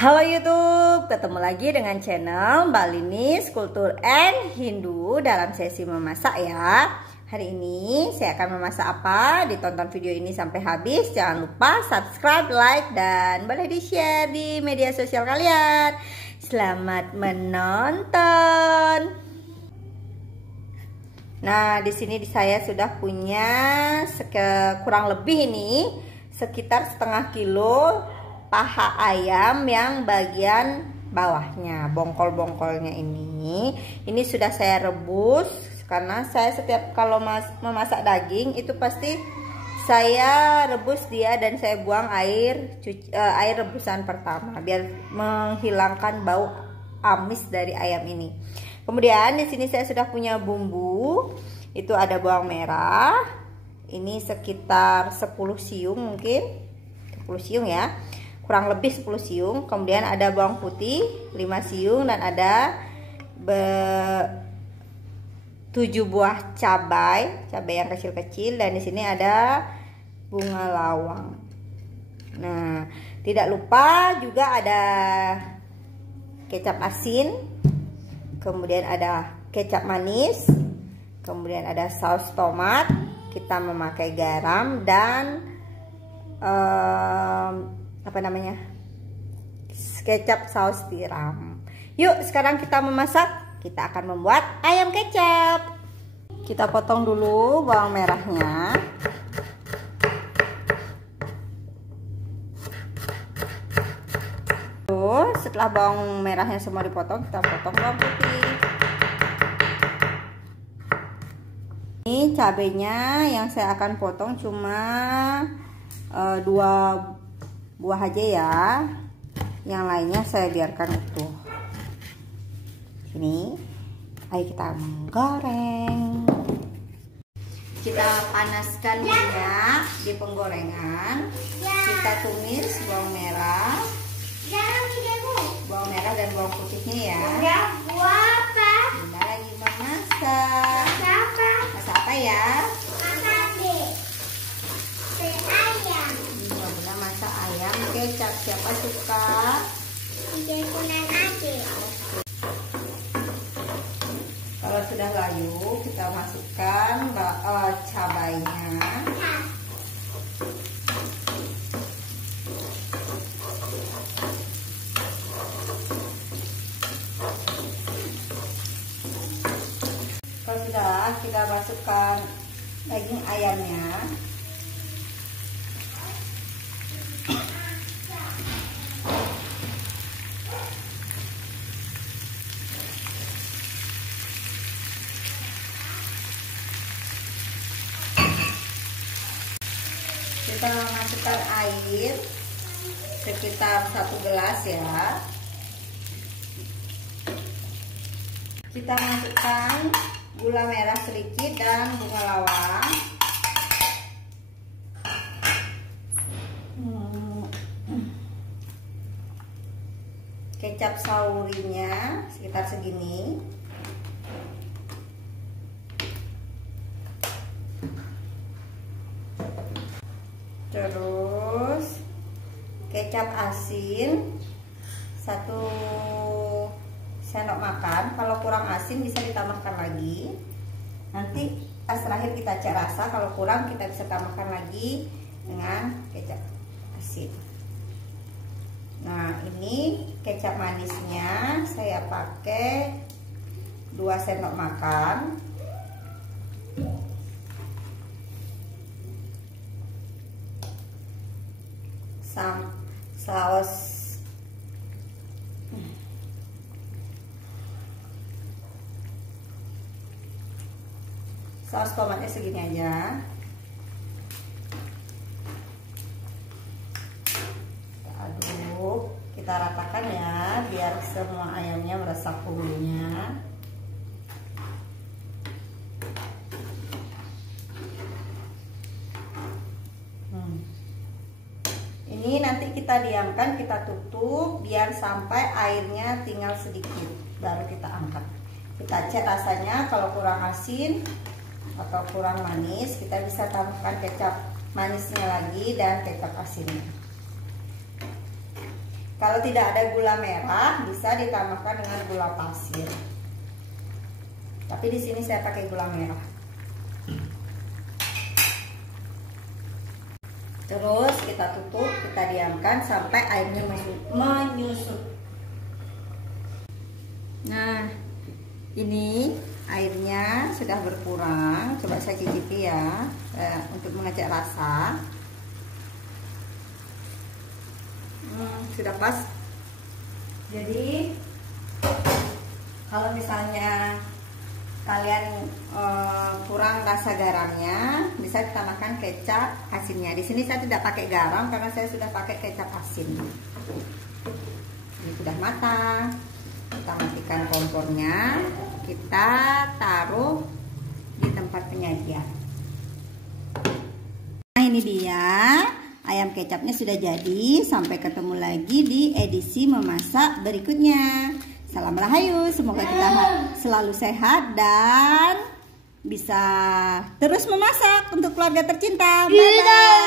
Halo YouTube, ketemu lagi dengan channel Mbak Linis Kultur and Hindu dalam sesi memasak ya. Hari ini saya akan memasak apa? Ditonton video ini sampai habis. Jangan lupa subscribe, like, dan boleh di-share di media sosial kalian. Selamat menonton. Nah, di sini saya sudah punya kurang lebih ini sekitar setengah kilo paha ayam yang bagian bawahnya, bongkol-bongkolnya ini sudah saya rebus, karena saya setiap kalau memasak daging itu pasti saya rebus dia dan saya buang air rebusan pertama biar menghilangkan bau amis dari ayam ini. Kemudian di sini saya sudah punya bumbu, itu ada bawang merah, ini sekitar 10 siung, mungkin 10 siung ya, kurang lebih 10 siung. Kemudian ada bawang putih 5 siung dan ada 7 buah cabai yang kecil-kecil, dan di sini ada bunga lawang. Nah, tidak lupa juga ada kecap asin, kemudian ada kecap manis, kemudian ada saus tomat, kita memakai garam dan kecap saus tiram. Yuk sekarang kita memasak. Kita akan membuat ayam kecap. Kita potong dulu bawang merahnya. Terus setelah bawang merahnya semua dipotong, kita potong bawang putih. Ini cabenya yang saya akan potong cuma 2 buah aja ya, yang lainnya saya biarkan utuh. Sini, ayo kita menggoreng. Kita panaskan minyak di penggorengan. Kita tumis bawang merah dan bawang putihnya ya. Bunda lagi memasak. Masak apa ya? Ayam kecap, siapa suka? Kalau sudah layu, kita masukkan cabainya. Kalau sudah, kita masukkan daging ayamnya. Kita masukkan air sekitar 1 gelas ya. Kita masukkan gula merah sedikit dan bunga lawang. Kecap saurinya sekitar segini. Terus kecap asin 1 sendok makan. Kalau kurang asin bisa ditambahkan lagi. Nanti pas terakhir kita cek rasa, kalau kurang kita bisa tambahkan lagi dengan kecap asin. Nah, ini kecap manisnya saya pakai 2 sendok makan. Saus tomatnya segini aja. Kita aduk, kita ratakan ya biar semua ayamnya meresap bumbunya. Ini nanti kita diamkan, kita tutup biar sampai airnya tinggal sedikit, baru kita angkat. Kita cek rasanya, kalau kurang asin atau kurang manis, kita bisa tambahkan kecap manisnya lagi dan kecap asinnya. Kalau tidak ada gula merah, bisa ditambahkan dengan gula pasir. Tapi di sini saya pakai gula merah. Terus kita tutup, kita diamkan sampai airnya menyusut. Nah, ini airnya sudah berkurang. Coba saya cicipi ya, untuk mengecek rasa. Sudah pas. Jadi kalau misalnya kalian kurang rasa garamnya, bisa ditambahkan kecap asinnya. Di sini saya tidak pakai garam karena saya sudah pakai kecap asin. Ini sudah matang. Kita matikan kompornya. Kita taruh di tempat penyajian. Nah, ini dia. Ayam kecapnya sudah jadi. Sampai ketemu lagi di edisi memasak berikutnya. Salam Rahayu. Semoga kita selalu sehat dan bisa terus memasak untuk keluarga tercinta. Bye-bye.